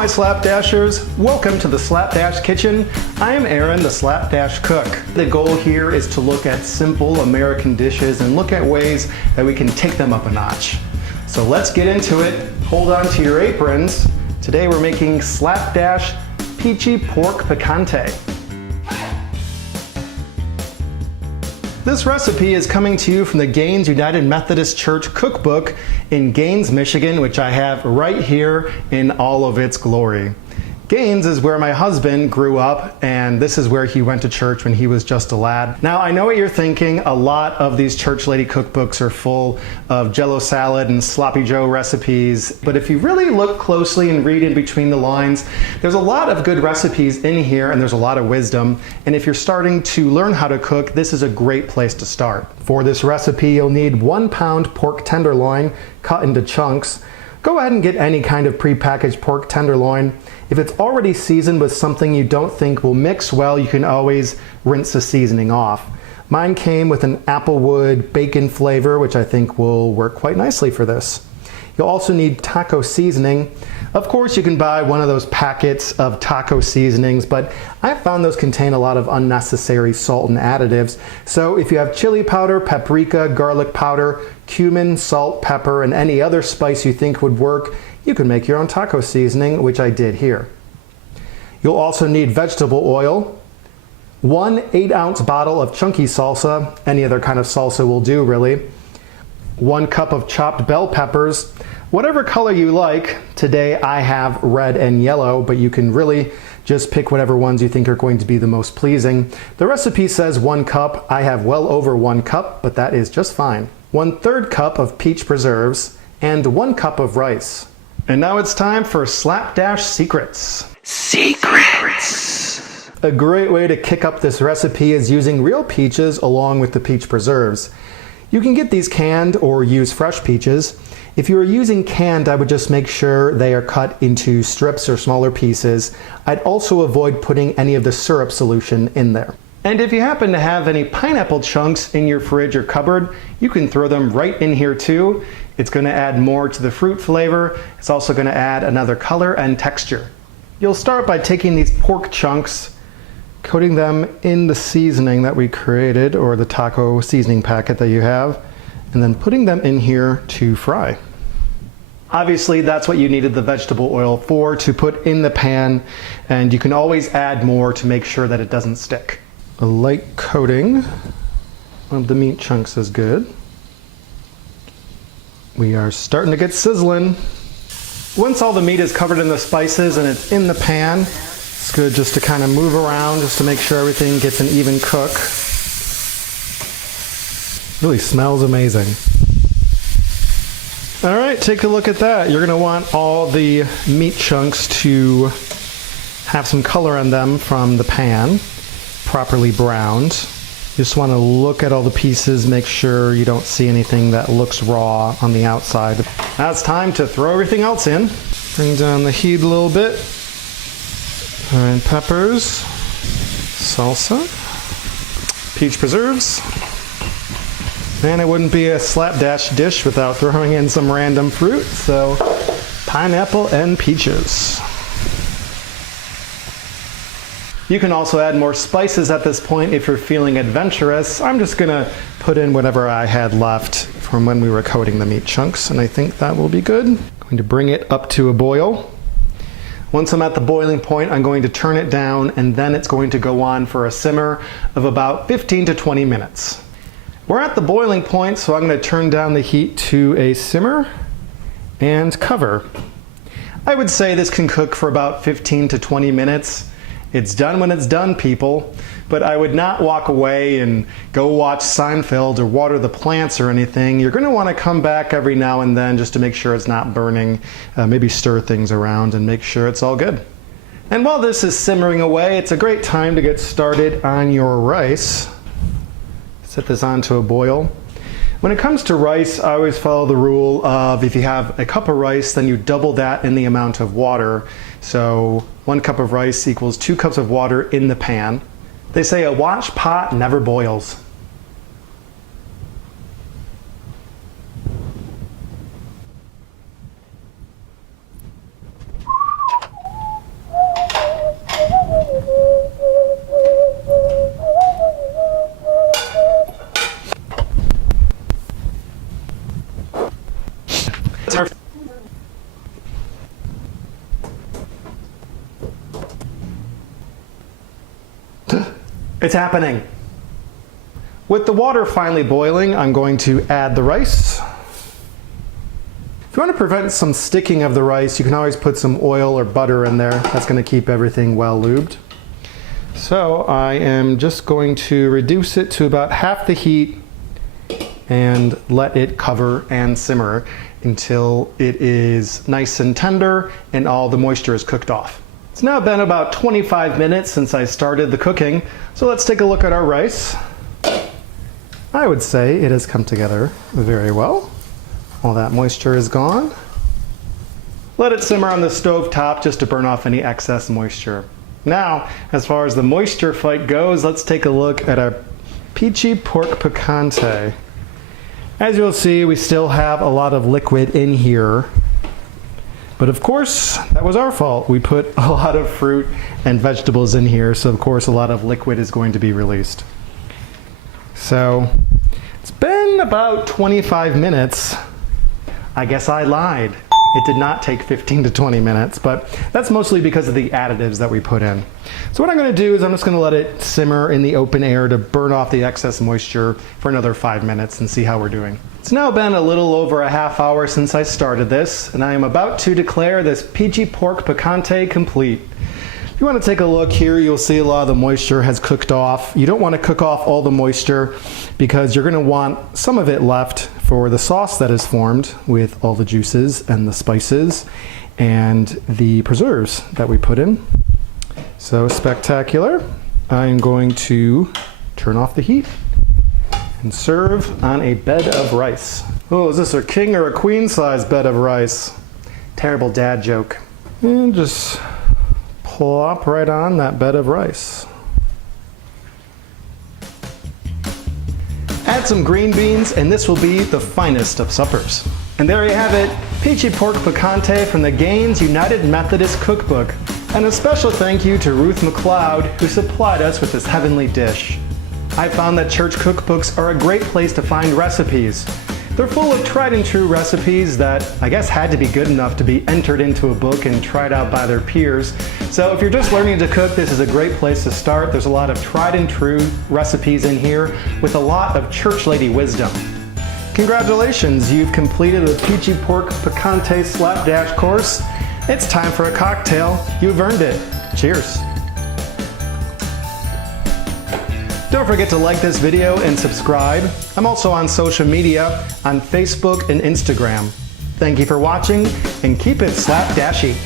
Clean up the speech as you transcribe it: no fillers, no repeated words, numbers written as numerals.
my Slapdashers, welcome to the Slapdash Kitchen. I am Aaron, the Slapdash cook. The goal here is to look at simple American dishes and look at ways that we can take them up a notch. So let's get into it. Hold on to your aprons. Today we're making Slapdash Peachy Pork Picante. This recipe is coming to you from the Gaines United Methodist Church cookbook in Gaines, Michigan, which I have right here in all of its glory. Gaines is where my husband grew up, and this is where he went to church when he was just a lad. Now, I know what you're thinking. A lot of these church lady cookbooks are full of Jell-O salad and sloppy joe recipes, but if you really look closely and read in between the lines, there's a lot of good recipes in here, and there's a lot of wisdom. And if you're starting to learn how to cook, this is a great place to start. For this recipe, you'll need 1 pound pork tenderloin cut into chunks. Go ahead and get any kind of prepackaged pork tenderloin. If it's already seasoned with something you don't think will mix well, you can always rinse the seasoning off. Mine came with an applewood bacon flavor, which I think will work quite nicely for this. You'll also need taco seasoning. Of course, you can buy one of those packets of taco seasonings, but I found those contain a lot of unnecessary salt and additives. So if you have chili powder, paprika, garlic powder, cumin, salt, pepper, and any other spice you think would work, you can make your own taco seasoning, which I did here. You'll also need vegetable oil, 1 8-ounce bottle of chunky salsa, any other kind of salsa will do really, 1 cup of chopped bell peppers, whatever color you like. Today I have red and yellow, but you can really just pick whatever ones you think are going to be the most pleasing. The recipe says 1 cup. I have well over 1 cup, but that is just fine. 1/3 cup of peach preserves and 1 cup of rice. And now it's time for Slapdash Secrets. Secrets! A great way to kick up this recipe is using real peaches along with the peach preserves. You can get these canned or use fresh peaches. If you are using canned, I would just make sure they are cut into strips or smaller pieces. I'd also avoid putting any of the syrup solution in there. And if you happen to have any pineapple chunks in your fridge or cupboard, you can throw them right in here too. It's going to add more to the fruit flavor. It's also going to add another color and texture. You'll start by taking these pork chunks, coating them in the seasoning that we created, or the taco seasoning packet that you have, and then putting them in here to fry. Obviously, that's what you needed the vegetable oil for, to put in the pan, and you can always add more to make sure that it doesn't stick. A light coating of the meat chunks is good. We are starting to get sizzling. Once all the meat is covered in the spices and it's in the pan, it's good just to kind of move around just to make sure everything gets an even cook. Really smells amazing. All right, take a look at that. You're gonna want all the meat chunks to have some color on them from the pan, properly browned. You just want to look at all the pieces, make sure you don't see anything that looks raw on the outside. Now it's time to throw everything else in. Bring down the heat a little bit. And peppers, salsa, peach preserves. And it wouldn't be a slapdash dish without throwing in some random fruit, so pineapple and peaches. You can also add more spices at this point if you're feeling adventurous. I'm just gonna put in whatever I had left from when we were coating the meat chunks, and I think that will be good. Going to bring it up to a boil. Once I'm at the boiling point, I'm going to turn it down, and then it's going to go on for a simmer of about 15 to 20 minutes. We're at the boiling point, so I'm gonna turn down the heat to a simmer and cover. I would say this can cook for about 15 to 20 minutes. It's done when it's done, people, but I would not walk away and go watch Seinfeld or water the plants or anything. You're going to want to come back every now and then just to make sure it's not burning, maybe stir things around and make sure it's all good. And while this is simmering away, it's a great time to get started on your rice. Set this onto a boil. When it comes to rice, I always follow the rule of if you have a cup of rice, then you double that in the amount of water. So 1 cup of rice equals 2 cups of water in the pan. They say a watch pot never boils. It's happening. With the water finally boiling, I'm going to add the rice. If you want to prevent some sticking of the rice, you can always put some oil or butter in there. That's going to keep everything well lubed. So I am just going to reduce it to about half the heat and let it cover and simmer until it is nice and tender and all the moisture is cooked off. It's now been about 25 minutes since I started the cooking, so let's take a look at our rice. I would say it has come together very well. All that moisture is gone. Let it simmer on the stove top just to burn off any excess moisture. Now, as far as the moisture fight goes, let's take a look at our Peachy pork picante. As you'll see, we still have a lot of liquid in here. But of course, that was our fault. We put a lot of fruit and vegetables in here, so of course a lot of liquid is going to be released. So, it's been about 25 minutes. I guess I lied. It did not take 15 to 20 minutes, but that's mostly because of the additives that we put in. So what I'm going to do is I'm just going to let it simmer in the open air to burn off the excess moisture for another 5 minutes and see how we're doing. It's now been a little over a half hour since I started this, and I am about to declare this Peachy pork picante complete. If you want to take a look here, you'll see a lot of the moisture has cooked off. You don't want to cook off all the moisture because you're going to want some of it left for the sauce that is formed with all the juices and the spices and the preserves that we put in. So spectacular. I'm going to turn off the heat and serve on a bed of rice. Oh, is this a king or a queen size bed of rice? Terrible dad joke. And just plop right on that bed of rice. Add some green beans and this will be the finest of suppers. And there you have it, Peachy pork picante from the Gaines United Methodist Cookbook. And a special thank you to Ruth McLeod who supplied us with this heavenly dish. I found that church cookbooks are a great place to find recipes. They're full of tried and true recipes that I guess had to be good enough to be entered into a book and tried out by their peers. So if you're just learning to cook, this is a great place to start. There's a lot of tried and true recipes in here with a lot of church lady wisdom. Congratulations, you've completed the Peachy pork picante slapdash course. It's time for a cocktail. You've earned it. Cheers. Don't forget to like this video and subscribe. I'm also on social media on Facebook and Instagram. Thank you for watching and keep it slapdashy.